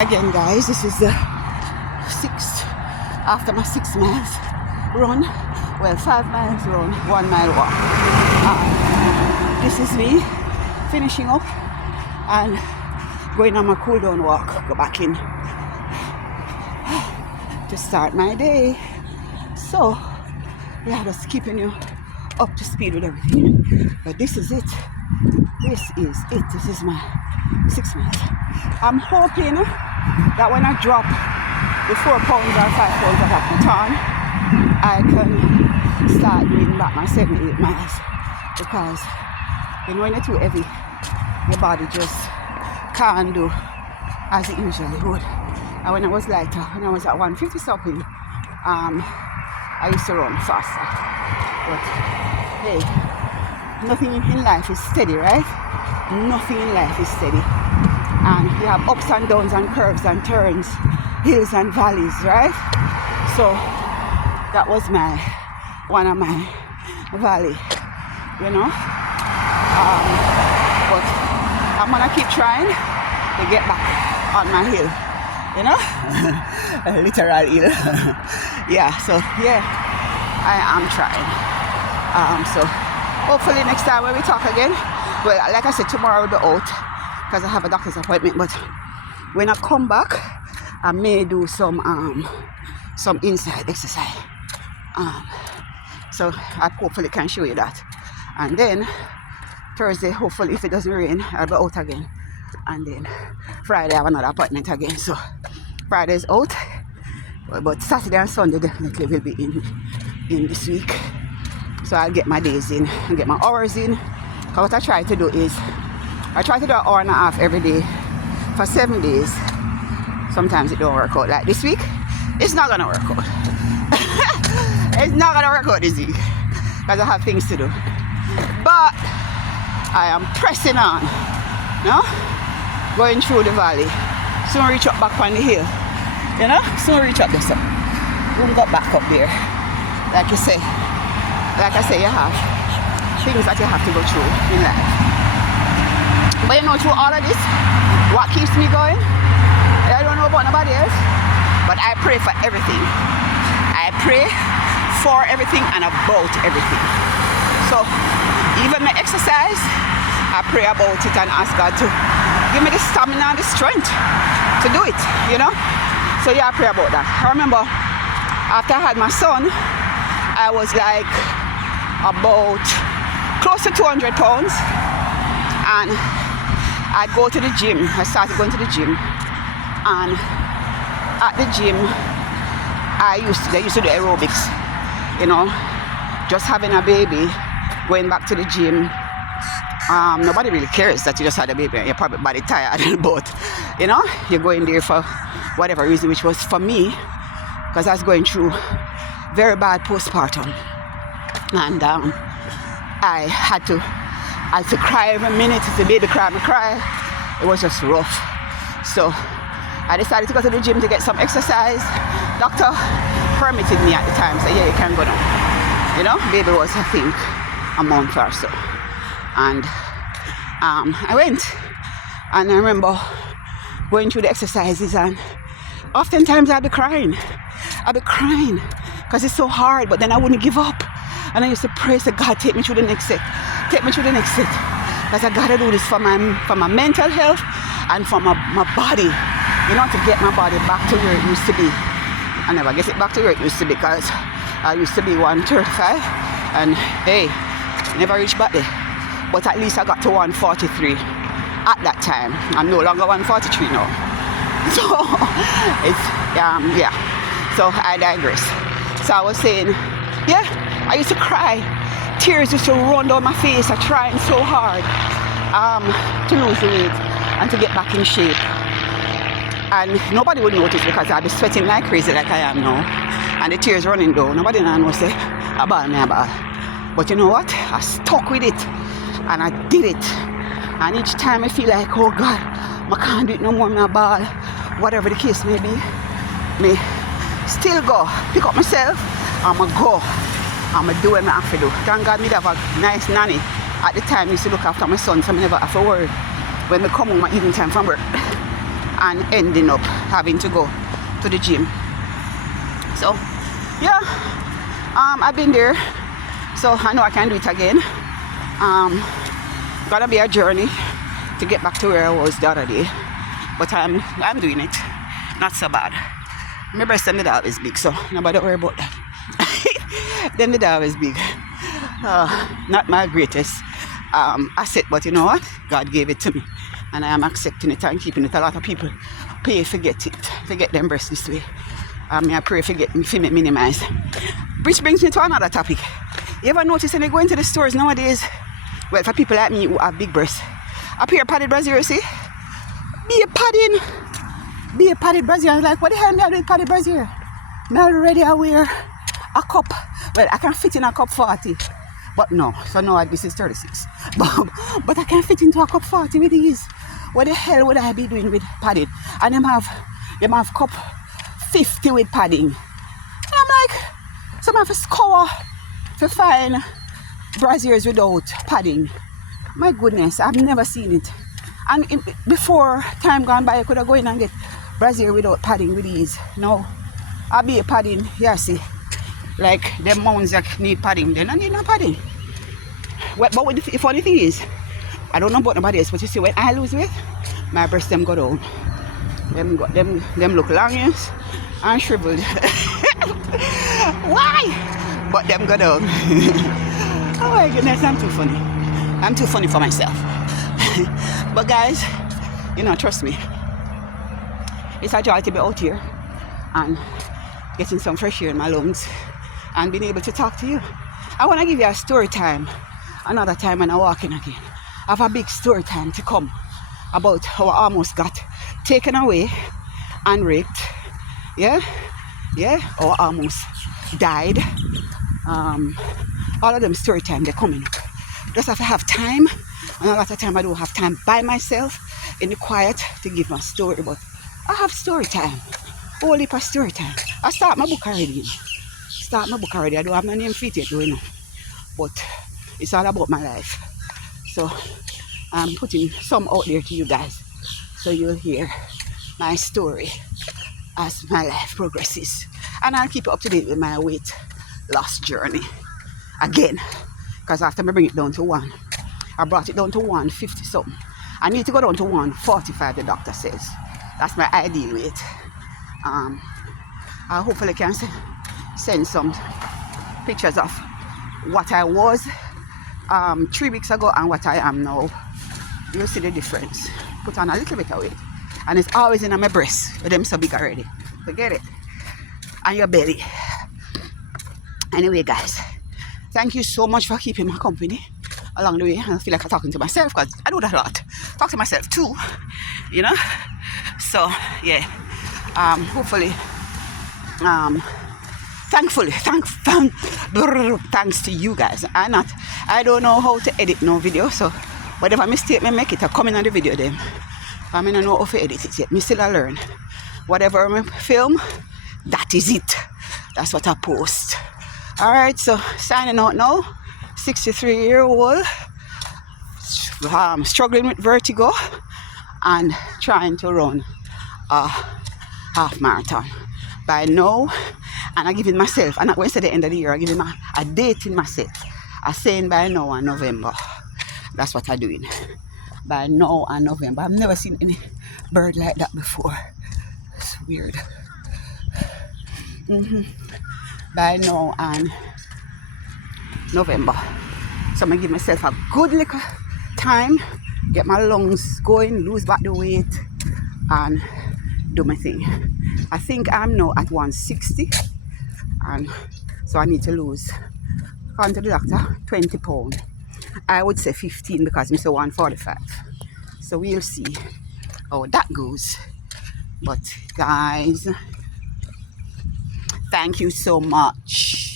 Again, guys, this is the sixth after my 6 miles run. Well, 5 miles run, 1 mile walk. This is me finishing up and going on my cool down walk. Go back in to start my day. So, yeah, just keeping you up to speed with everything. But this is it. This is it. This is my 6 miles. I'm hoping that when I drop the 4 pounds or 5 pounds that I put on, I can start doing back my 7, 8 miles. Because when you're too heavy, your body just can't do as it usually would. And when I was lighter, when I was at 150 something, I used to run faster. But hey, nothing in life is steady, right? Nothing in life is steady. And you have ups and downs and curves and turns, hills and valleys, right? So that was one of my valley, you know. But I'm gonna keep trying to get back on my hill, you know. Literal hill. Yeah, so yeah, I am trying. So hopefully next time when we talk again, well, like I said, tomorrow I'll be out because I have a doctor's appointment, but when I come back, I may do some inside exercise. So I hopefully can show you that. And then Thursday, hopefully if it doesn't rain, I'll be out again. And then Friday I have another appointment again. So Friday's out, but Saturday and Sunday definitely will be in this week. So I'll get my days in and get my hours in. Because what I try to do is, I try to do an hour and a half every day for 7 days. Sometimes it don't work out. Like this week, it's not gonna work out. It's not gonna work out this week because I have things to do. But I am pressing on, you know, going through the valley. Soon reach up back on the hill, you know. Soon reach up there. So we'll go back up there, like I say, you have things that you have to go through in life. But you know, through all of this, what keeps me going, I don't know about nobody else, but I pray for everything. I pray for everything and about everything. So even my exercise, I pray about it and ask God to give me the stamina and the strength to do it, you know. So yeah, I pray about that. I remember after I had my son, I was like about close to 200 pounds, and I'd go to the gym. I started going to the gym, and at the gym they used to do aerobics, you know, just having a baby, going back to the gym. Nobody really cares that you just had a baby and you're probably body tired, but you know, you're going there for whatever reason, which was for me because I was going through very bad postpartum, and I had to cry every minute. If the baby cried, I cry. It was just rough. So I decided to go to the gym to get some exercise. Doctor permitted me at the time, said, yeah, you can go now. You know, baby was, I think, a month or so. And I went, and I remember going through the exercises, and oftentimes I'd be crying because it's so hard, but then I wouldn't give up. And I used to pray, say, God, take me through the next set. Take me through the next set. Because I gotta do this for my mental health and for my body. You know, to get my body back to where it used to be. I never get it back to where it used to be because I used to be 135, and hey, never reached back there. But at least I got to 143 at that time. I'm no longer 143 now. So it's yeah. So I digress. So I was saying, yeah, I used to cry. Tears used to run down my face. I tried so hard to lose the weight and to get back in shape. And nobody would notice because I'd be sweating like crazy like I am now. And the tears running down. Nobody knows say, I ball me a ball. But you know what? I stuck with it. And I did it. And each time I feel like, oh God, I can't do it no more, my ball. Whatever the case may be, me still go. Pick up myself, I'ma go. I'ma do what I have to do. Thank God me have a nice nanny. At the time, I used to look after my son, so I never have to worry when I come home at evening time from work. and ending up having to go to the gym. So yeah, I've been there, so I know I can do it again. Gonna be a journey to get back to where I was the other day, but I'm doing it. Not so bad. My breast and the dog is big, so nobody worry about that. Then the dog is big. Not my greatest asset, but you know what? God gave it to me, and I am accepting it and keeping it. A lot of people pay forget them breasts this way. I pray forget me minimize. Which brings me to another topic. You ever notice when they go into the stores nowadays? Well, for people like me who have big breasts, a pair of padded brassiere, see? Be a padded brassiere. Like, what the hell am I doing with padded brassiere? Now already I wear a cup. Well, I can fit in a cup 40. But no, so no, this is 36. But I can fit into a cup 40 with these. What the hell would I be doing with padded? And them have cup 50 with padding. And I'm like, some have a score to find brassieres without padding. My goodness, I've never seen it. And before time gone by, I could have go in and get brassiere without padding with these. No, I'll be a padding, yeah, see. Like them mounds that need padding, they don't need no padding. But the funny thing is, I don't know about nobody else, but you see when I lose weight, my breasts them go down. Them look long, yes, and shriveled. Why? But them go down. Oh my goodness, I'm too funny. I'm too funny for myself. But guys, you know, trust me, it's a joy to be out here and getting some fresh air in my lungs and being able to talk to you. I want to give you a story time another time when I'm walking again. I have a big story time to come about how I almost got taken away and raped. Yeah, or almost died. All of them story time, they're coming up. Just have to have time, and a lot of time I don't have time by myself in the quiet to give my story, but I have story time. Only for story time. I start my book already. I don't have no name for it yet, you know. But it's all about my life. So I'm putting some out there to you guys, so you'll hear my story as my life progresses. And I'll keep you up to date with my weight loss journey again, because after I bring it down to 1, I brought it down to 150 something. I need to go down to 145, the doctor says. That's my ideal weight. I hopefully can send some pictures of what I was 3 weeks ago and what I am now. You'll see the difference. Put on a little bit of weight, and it's always in my breasts. Them so big already. Forget it. And your belly. Anyway, guys, thank you so much for keeping my company along the way. I feel like I'm talking to myself, because I do that a lot. Talk to myself too, you know. So yeah, hopefully, thankfully, thanks to you guys. I don't know how to edit no video, so whatever mistake I make, it I come in on the video then. I don't know how to edit it yet. Me still I learn. Whatever I film, that is it. That's what I post. Alright, so signing out now. 63-year-old, struggling with vertigo and trying to run a half marathon by now. And I giving myself, and when I say the end of the year, I give him a date in myself. I'm saying by now and November. That's what I'm doing. By now and November. I've never seen any bird like that before. It's weird. By now and November. So I'm going to give myself a good little time, get my lungs going, lose back the weight, and do my thing. I think I'm now at 160, and so I need to lose, according to the doctor, 20 pounds. I would say 15 because I'm so 145. So we'll see how that goes. But guys, thank you so much